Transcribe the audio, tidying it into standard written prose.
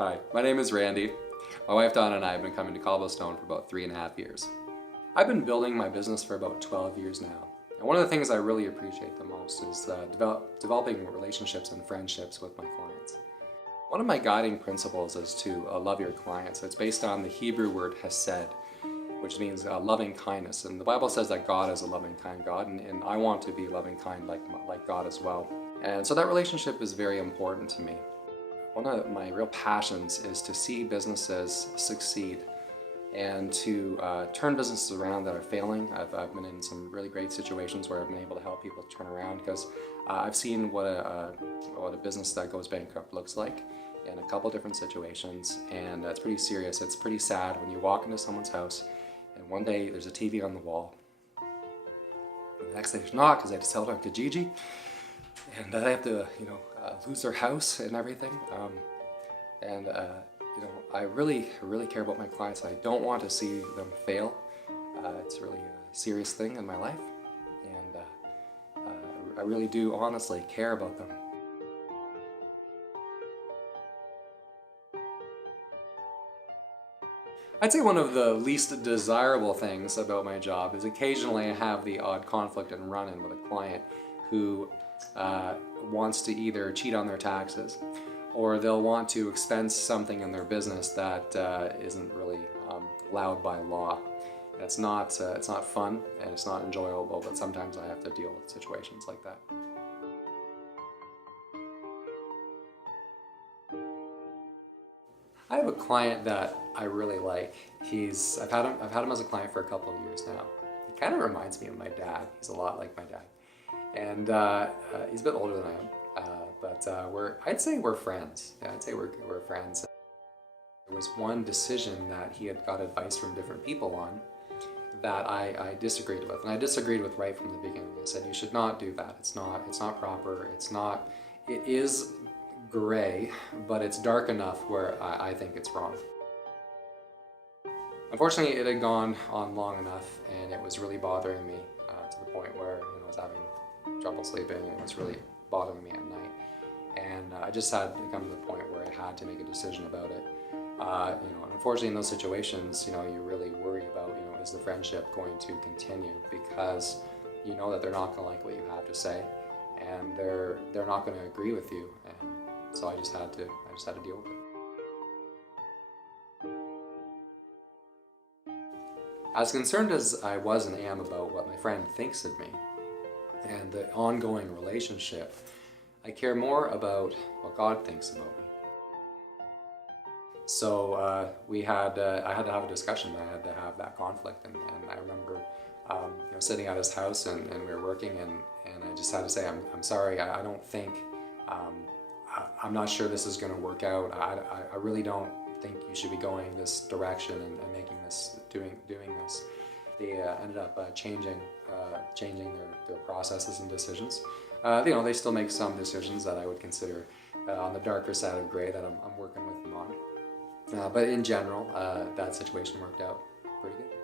Hi, my name is Randy. My wife Donna and I have been coming to Cobblestone for about 3.5 years. I've been building my business for about 12 years now. And one of the things I really appreciate the most is developing relationships and friendships with my clients. One of my guiding principles is to love your clients. It's based on the Hebrew word hesed, which means loving kindness. And the Bible says that God is a loving, kind God, and I want to be loving, kind like God as well. And so that relationship is very important to me. One of my real passions is to see businesses succeed and to turn businesses around that are failing. I've been in some really great situations where I've been able to help people turn around because I've seen what a business that goes bankrupt looks like in a couple different situations, and it's pretty serious. It's pretty sad when you walk into someone's house and one day there's a TV on the wall, and the next day there's not because they have to sell it on Kijiji, and they have to lose their house and everything. I really care about my clients. I don't want to see them fail. It's really a serious thing in my life, and I really do honestly care about them. I'd say one of the least desirable things about my job is occasionally I have the odd conflict and run-in with a client who wants to either cheat on their taxes, or they'll want to expense something in their business that isn't really allowed by law. It's not fun and it's not enjoyable, but sometimes I have to deal with situations like that. I have a client that I really like. I've had him as a client for a couple of years now. He kind of reminds me of my dad. He's a lot like my dad. And he's a bit older than I am, but I'd say we're friends. Yeah, I'd say we're friends. There was one decision that he had got advice from different people on that I disagreed with, and I disagreed with right from the beginning. I said, you should not do that. It's not proper. It is gray, but it's dark enough where I think it's wrong. Unfortunately, it had gone on long enough, and it was really bothering me to the point where I was having trouble sleeping, and it was really bothering me at night. And I just had to come to the point where I had to make a decision about it. And unfortunately, in those situations, you really worry about, is the friendship going to continue, because you know that they're not going to like what you have to say, and they're not going to agree with you. And so I just had to deal with it. As concerned as I was and am about what my friend thinks of me and the ongoing relationship, I care more about what God thinks about me. So I had to have a discussion. I had to have that conflict, and I remember sitting at his house and we were working, and I just had to say, I'm sorry, I don't think, I'm not sure this is going to work out. I really don't think you should be going this direction and making this, doing this. They ended up changing their processes and decisions. They still make some decisions that I would consider on the darker side of gray that I'm working with them on. But in general, that situation worked out pretty good.